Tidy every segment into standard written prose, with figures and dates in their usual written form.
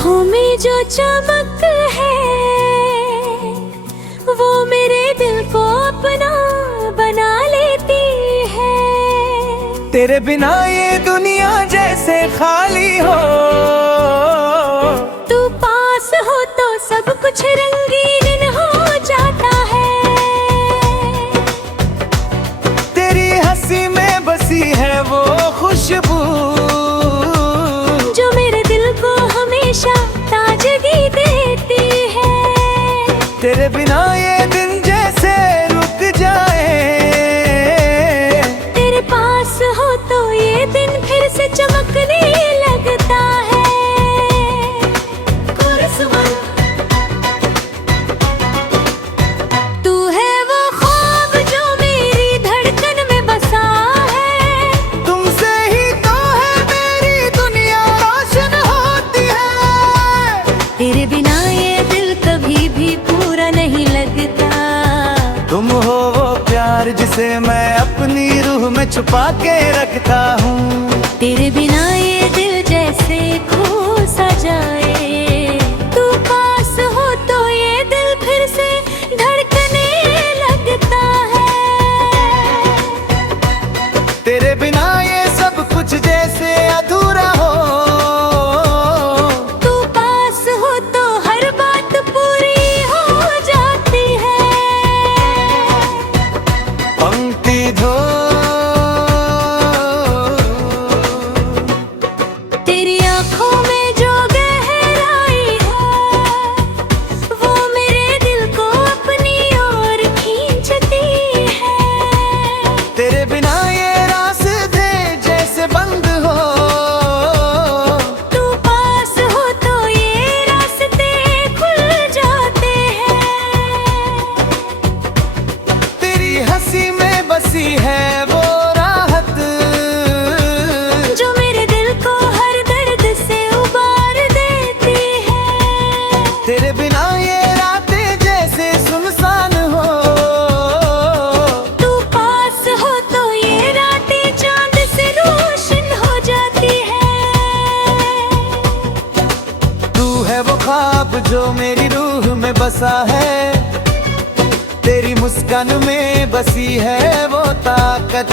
आँखों में जो चमक है वो मेरे दिल को अपना बना लेती है। तेरे बिना ये दुनिया जैसे खाली हो, तू पास हो तो सब कुछ रंगीन हो जाता है। तेरी हंसी में बसी है वो खुशबू जो मेरे दिल को हमेशा ताजगी देती है। तेरे बिना ये दिन जैसे रुक जाए, तेरे पास हो तो ये दिन फिर से चमकने लगता है। तू है वो ख्वाब जो मेरी धड़कन में बसा है। तुमसे ही तो है मेरी दुनिया रोशन होती है। तेरे बिना ये दिल कभी भी पूरा नहीं लगता। तुम हो वो प्यार जिसे मैं अपनी रूह में छुपा के रखता हूँ। तेरे बिना ये दिल जैसे खो सा जाए। तू पास हो तो ये दिल फिर से धड़कने लगता है। तेरे बिना ये सब कुछ जैसे अधूरा हो। तू पास हो तो हर बात पूरी हो जाती है। पंक्ति धो तेरी आँखों में जो गहराई है वो मेरे दिल को अपनी ओर खींचती है। तेरे बिना ये रास्ते जैसे बंद हो। तू पास हो तो ये रास्ते खुल जाते हैं। तेरी हंसी में बसी है वो राहत जो मेरे दिल को हर दर्द से उबार देती है। तेरे बिना ये रातें जैसे सुनसान हो। तू पास हो तो ये रातें चांद से रोशन हो जाती है। तू है वो ख्वाब जो मेरी रूह में बसा है। तेरी मुस्कान में बसी है वो ताकत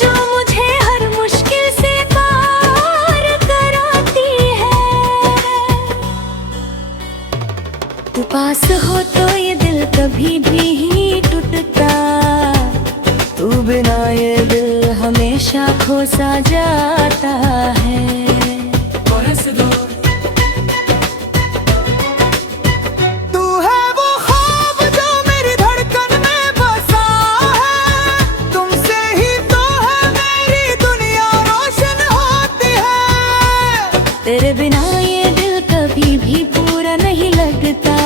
जो मुझे हर मुश्किल से पार कराती है। तू पास हो तो ये दिल कभी भी ही टूटता। तू बिना ये दिल हमेशा खो सा जाता है। तू है वो ख्वाब जो मेरी धड़कन में बसा है। तुमसे ही तो है मेरी दुनिया रोशन होती है। तेरे बिना ये दिल कभी भी पूरा नहीं लगता।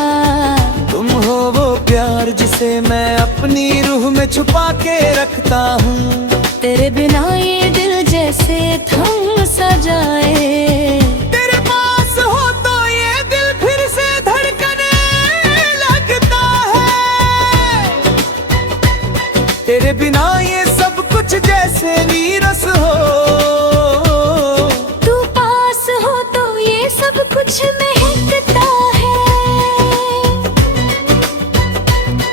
तुम हो वो प्यार जिसे मैं अपनी रूह में छुपा के रखता हूँ। तेरे बिना ये दिल जैसे थम सा जाए। तेरे पास हो तो ये दिल फिर से धड़कने लगता है। तेरे बिना ये सब कुछ जैसे नीरस हो। तू पास हो तो ये सब कुछ महकता है।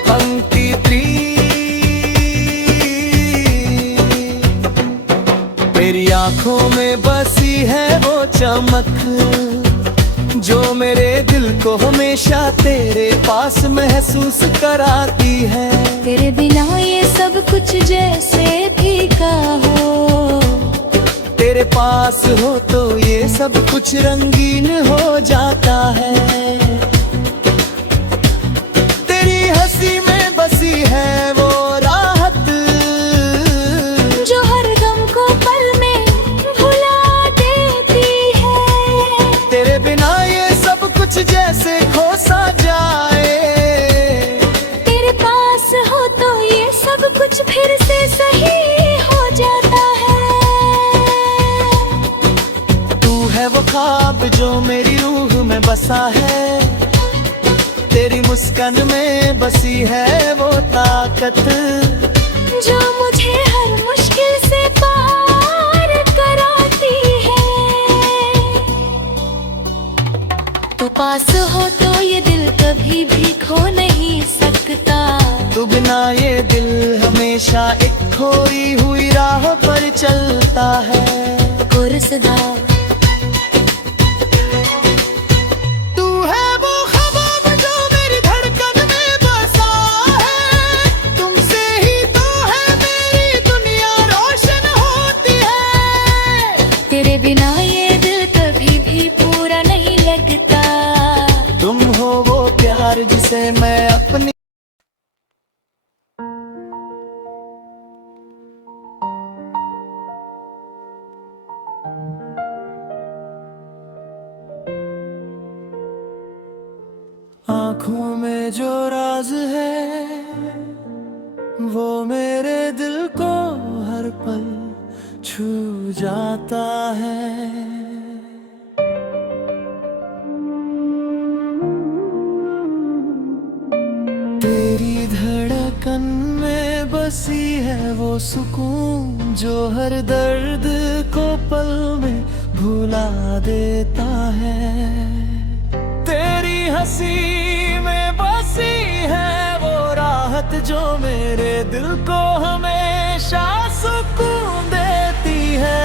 पंक्ति मेरी आंखों में बसी है वो चमक जो मेरे दिल को हमेशा तेरे पास महसूस कराती है। तेरे बिना ये सब कुछ जैसे फीका हो। तेरे पास हो तो ये सब कुछ रंगीन हो जाता है। तेरी हंसी में बसी है वो राहत जो हर गम को पल में भुला देती है। तेरे बिना ये सब कुछ जैसे खो सा जाए। तेरे पास हो तो ये सब कुछ फिर से सही हो जाता है। तू है वो ख्वाब जो मेरी रूह में बसा है। तेरी मुस्कान में बसी है वो ताकत जो मुझे हर मुश्किल से पार कराती है। पास हो तो ये दिल कभी भी खो नहीं सकता। तू बिना ये दिल हमेशा एक खोई हुई राह पर चलता है। गुरसदा तू है वो ख्वाब जो मेरी धड़कन में बसा है, तुमसे ही तो है मेरी दुनिया रोशन होती है। तेरे बिना ये दिल कभी भी पूरा नहीं लगता। तुम हो वो प्यार जिसे मैं अपनी आँखों में जो राज है वो मेरे दिल को हर पल छू जाता है। तेरी धड़कन में बसी है वो सुकून जो हर दर्द को पल में भुला देता है। तेरी हंसी में बसी है वो राहत जो मेरे दिल को हमेशा सुकून देती है।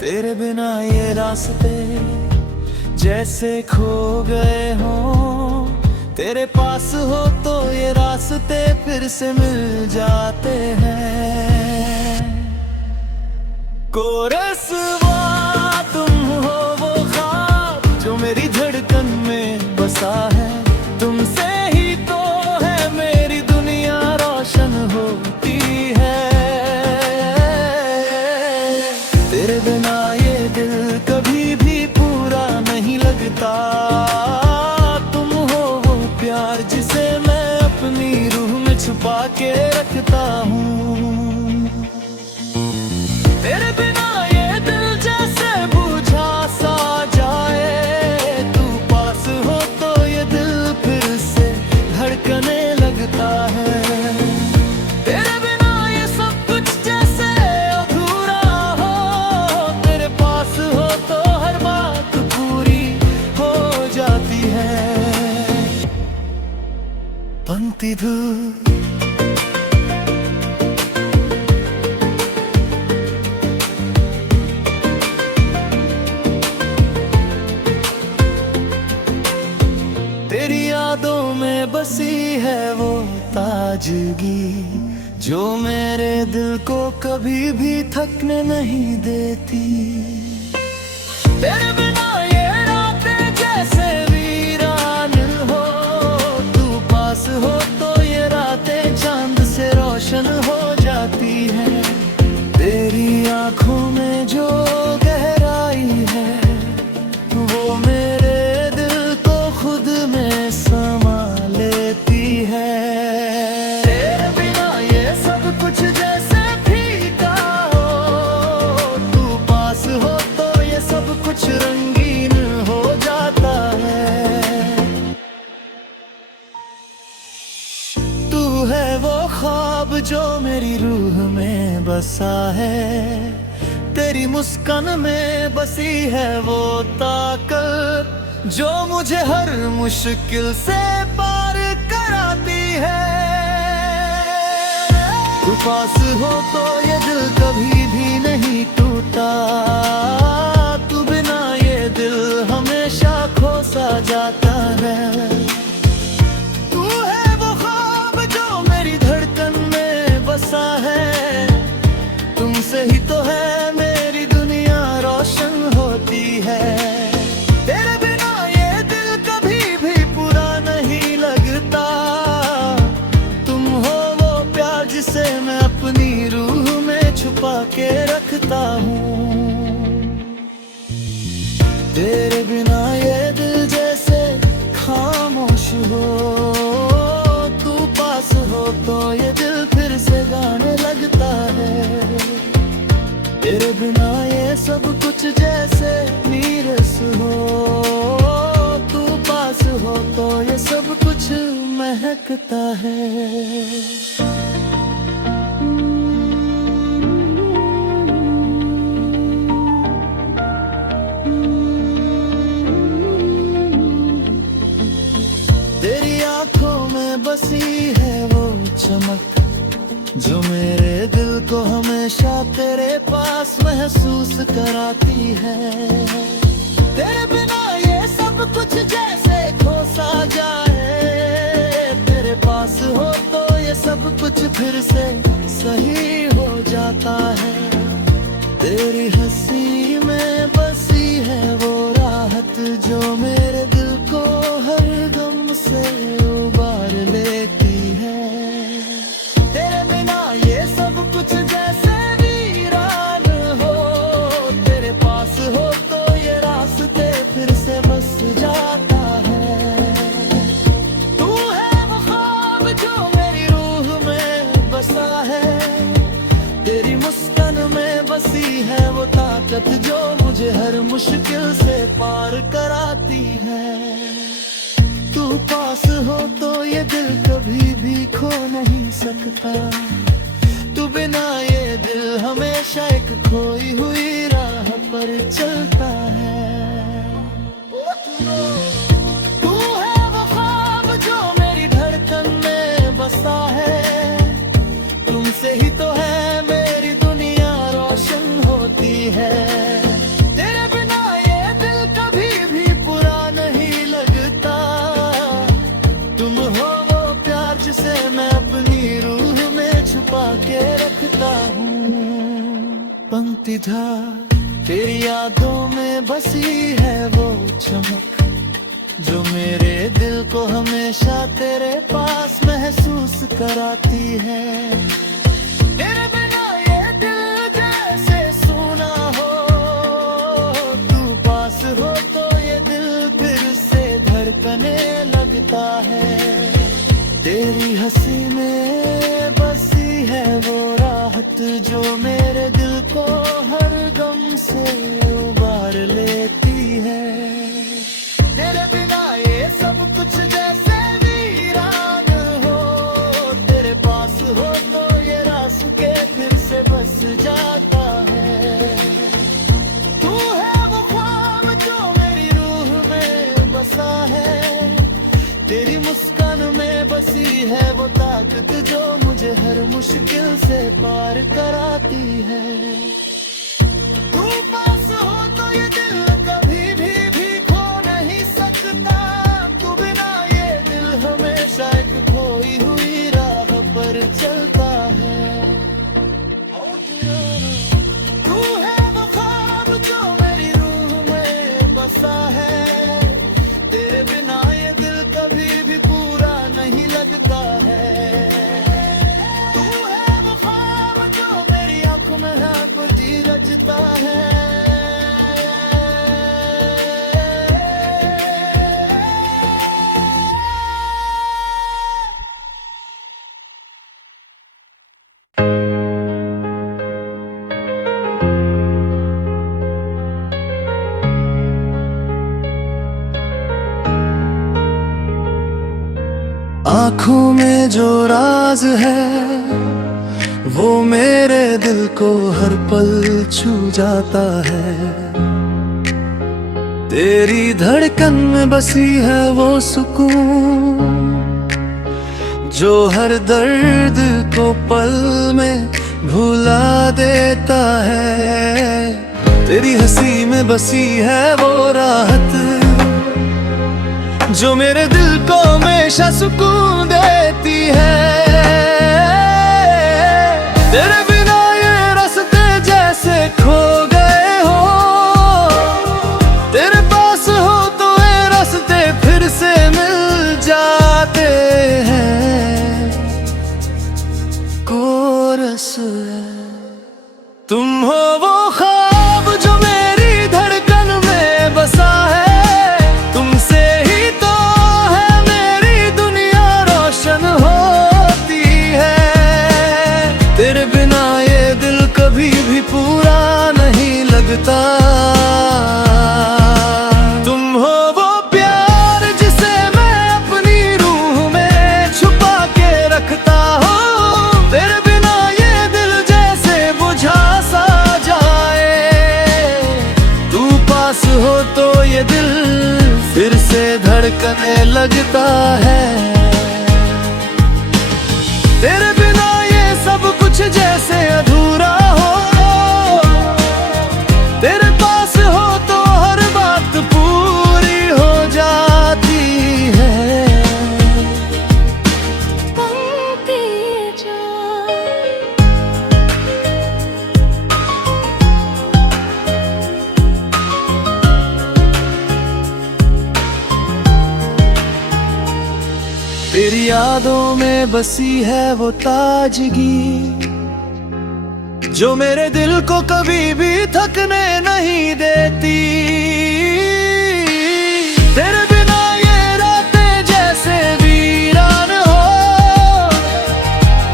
तेरे बिना ये रास्ते जैसे खो गए हों, तेरे पास हो तो ये रास्ते फिर से मिल जाते हैं। कोरसवा तुम हो वो ख्वाब जो मेरी धड़कन में बसा है, तुमसे ही तो है मेरी दुनिया रोशन होती है। तेरे बिना ये दिल कभी भी पूरा नहीं लगता। तुम हो वो प्यार जिसे मैं अपनी रूह में छुपा के रखता हूँ। तेरे बिना ये दिल जैसे बुझा सा जाए, तू पास हो तो ये दिल फिर से धड़कने लगता है। तेरे बिना ये सब कुछ जैसे अधूरा हो, तेरे पास हो तो हर बात पूरी हो जाती है। पंक्ति धूप तेरी यादों में बसी है वो ताजगी जो मेरे दिल को कभी भी थकने नहीं देती। तेरे बिना ये रातें जैसे वीरान हो, तू पास हो तो ये रातें चांद से रोशन हो जाती हैं। तेरी आंखों में जो गहराई है वो मेरे दिल को खुद में समा लेती है। तेरे बिना ये सब कुछ जैसे फीका हो, तू पास हो तो ये सब कुछ रंगीन हो जाता है। तू है वो ख्वाब जो मेरी रूह में बसा है, तेरी मुस्कान में बसी है वो ताकत जो मुझे हर मुश्किल से पार कराती है। तू पास हो तो ये दिल कभी भी नहीं टूटा। तू बिना ये दिल हमेशा खो सा जाता है। तू है वो ख्वाब जो मेरी धड़कन में बसा है, तुमसे ही तो है मेरी दुनिया रोशन होती है। तेरे बिना ये दिल कभी भी पूरा नहीं लगता। तुम हो वो प्यार जिसे मैं अपनी रूह में छुपा के रखता हूँ। तेरे बिना ये दिल जैसे खामोश हो, तू पास हो तो ये दिल फिर से गाने लगता है। तेरे बिना ये सब कुछ जैसे नीरस हो, तू पास हो तो ये सब कुछ महकता है। हंसी है वो चमक जो मेरे दिल को हमेशा तेरे पास महसूस कराती है। तेरे बिना ये सब कुछ जैसे खो सा जाए, तेरे पास हो तो ये सब कुछ फिर से सही हो जाता है। तेरी हंसी में बसी है वो राहत जो मेरे दिल को हर गम से उबार लेती है। तेरे बिना ये सब कुछ जैसे वीरान हो, तेरे पास हो तो ये रास्ते फिर से बस जाता है। तू है वो ख्वाब जो मेरी रूह में बसा है, तेरी मुस्कान में बसी है वो ताकत जो मुझे हर मुश्किल से पार कराती है। तू पास हो तो ये दिल कभी भी खो नहीं सकता, तू बिना ये दिल हमेशा एक खोई हुई राह पर चलता है। तू है वो ख्वाब जो मेरी धड़कन में बसा है, तुमसे ही तो है मेरी दुनिया रोशन होती है। तेरे बिना ये दिल कभी भी बुरा नहीं लगता, तुम हो वो प्यार जिसे मैं अपनी रूह में छुपा के रखता हूँ। पंक्तिधार तेरी यादों में बसी है वो चमक जो मेरे दिल को हमेशा तेरे पास महसूस कराती है। तेरे बिना ये दिल जैसे सुना हो, तू पास हो तो ये दिल फिर से धड़कने लगता है। तेरी हंसी में बसी है वो राहत जो मेरे दिल को हर गम से उबार लेती है। तेरे बिना ये सब कुछ जैसे वीरान हो, तेरे पास हो तो ये रास्ते फिर से बस जाता है। तू है वो ख्वाब जो मेरी रूह में बसा है, तेरी मुस्कान में बसी है वो ताकत जो मुझे हर मुश्किल से पार कराती है। तू पास हो तो ये दिल कभी भी खो नहीं सकता, तू बिना ये दिल हमेशा एक खोई हुई राह पर चलता है। तू है वो ख्वाब जो मेरी रूह में बसा है, तेरे बिना ये दिल कभी भी पूरा नहीं लगता है। तू है वो ख्वाब जो मेरी आंखों में है पति रचता है। आँखों में जो राज है वो मेरे दिल को हर पल छू जाता है। तेरी धड़कन में बसी है वो सुकून जो हर दर्द को पल में भुला देता है। तेरी हंसी में बसी है वो राहत जो मेरे दिल को हमेशा सुकून देती है। तेरे बिना ये रास्ते जैसे खो गए हो, तेरे पास हो तो ये रास्ते फिर से मिल जाते हैं। कोरस है तुम हो वो ख्वाब जो मेरी धड़कन में बसा है, तुमसे ही तो है मेरी दुनिया रोशन होती है। तेरे बिना ये दिल कभी भी पूरा नहीं लगता, तुम हो वो प्यार जिसे मैं अपनी रूह में छुपा के रखता हूँ। तेरे बिना ये दिल जैसे बुझा सा जाए, तू पास हो तो ये दिल फिर से धड़कने लगता है। तेरे बिना ये सब कुछ जैसे अधूरा हो, तेरे पास हो तो हर बात पूरी हो जाती है। पंक्ति जो तेरी यादों में बसी है वो ताजगी, जो मेरे दिल को कभी भी थकने नहीं देती। तेरे बिना ये रातें जैसे वीरान हो,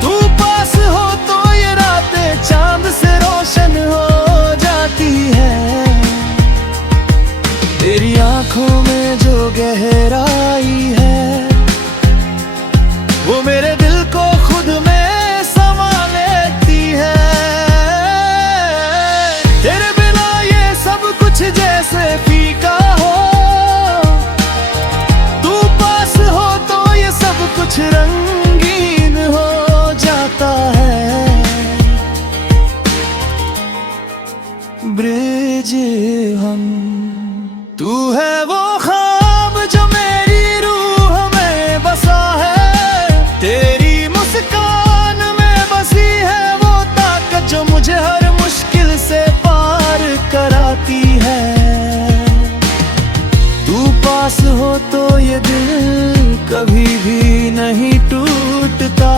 तू पास हो तो ये रातें चांद से रोशन हो जाती है। तेरी आंखों में जो गहराई है, वो मेरे दिल को खुद में समा लेती है। तेरे बिना ये सब कुछ जैसे फीका हो, तू पास हो तो ये सब कुछ रंगीन हो जाता है। ब्रिज हम, तू है वो ख्वाब जो मेरी रूह में बसा है। तेरी मुस्कान में बसी है वो ताकत जो मुझे हर मुश्किल से पार कराती है। तू पास हो तो ये दिल कभी भी नहीं टूटता,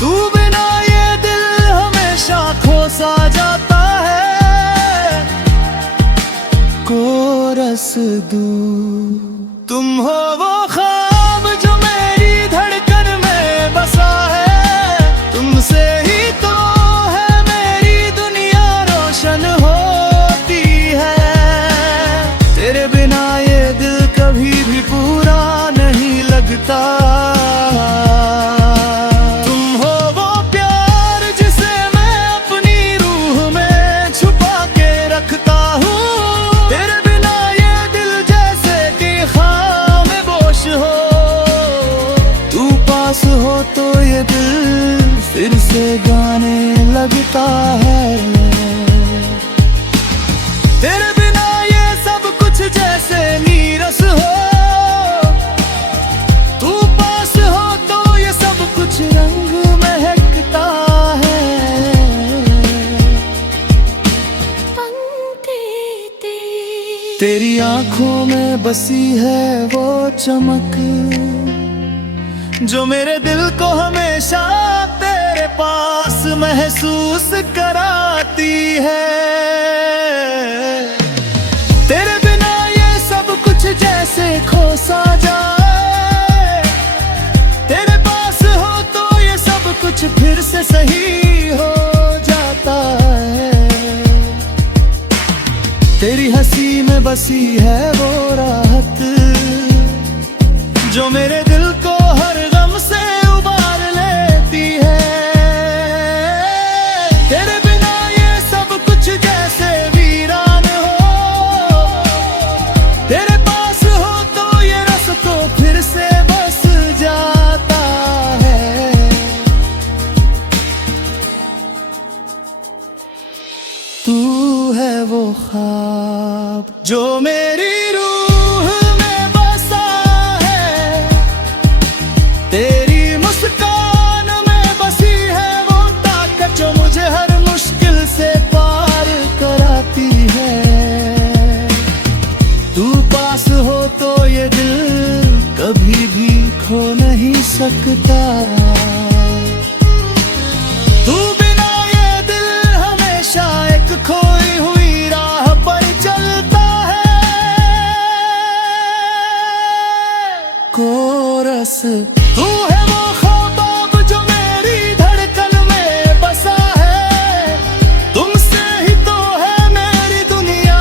तू बिना ये दिल हमेशा खोसा जाता है। कोरस दूं तुम हो वो ख्वाब जो मेरी धड़कन में बसा है। तुमसे ही तो है मेरी दुनिया रोशन होती है। तेरे बिना ये दिल कभी भी पूरा नहीं लगता। तुम हो वो प्यार जिसे मैं अपनी रूह में छुपा के रखता हूँ। तेरे बिना ये दिल जैसे कि खामोश हो, तू पास हो तो ये दिल फिर से गाने लगता है। तेरे बिना ये सब कुछ जैसे नीरस हो, तू पास हो तो ये सब कुछ रंग महकता है। पंक्ति तेरी तेरी आंखों में बसी है वो चमक, जो मेरे दिल को हमेशा तेरे पास महसूस कराती है। तेरे बिना ये सब कुछ जैसे खोसा जाए। तेरे पास हो तो ये सब कुछ फिर से सही हो जाता है। तेरी हंसी में बसी है वो राहत, जो मेरे दिल को हर गम से उबार लेती है। तेरे बिना ये सब कुछ जैसे वीरान हो, तेरे पास हो तो ये रास्ता फिर से बस जाता है। तू है वो ख्वाब जो मेरी रूह में बसा है। तेरी मुस्कान में बसी है वो ताकत जो मुझे हर मुश्किल से पार कराती है। तू पास हो तो ये दिल कभी भी खो नहीं सकता। तू बिना ये दिल हमेशा एक खोई हुई राह पर चलता है। कोरस तू है वो ख्वाब जो मेरी धड़कन में बसा है। तुमसे ही तो है मेरी दुनिया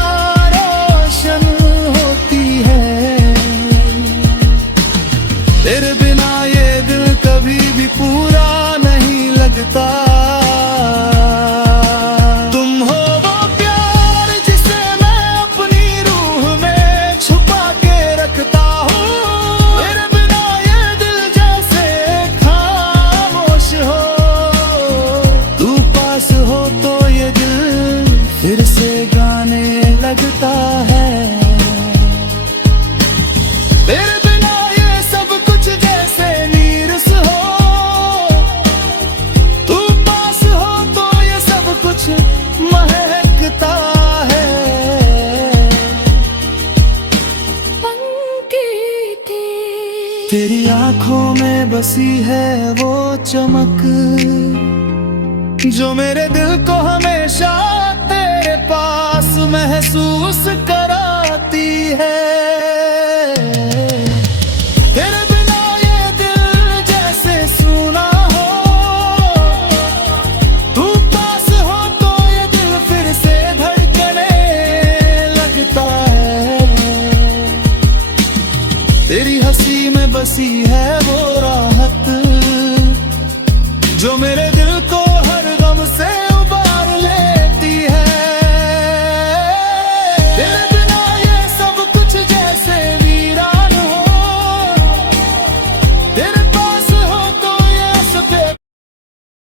रोशन होती है। तेरे बिना ये दिल कभी भी पूरा नहीं लगता। तुम हो वो प्यार जिसे मैं अपनी रूह में छुपा के रखता हूँ। तेरे बिना ये दिल जैसे तेरी आंखों में बसी है वो चमक जो मेरे दिल को हमेशा तेरे पास महसूस कराती है। तेरे बिना ये दिल जैसे सूना हो, तू पास हो तो ये दिल फिर से धड़कने लगता है। तेरी हंसी में बसी है वो राहत जो मेरे दिल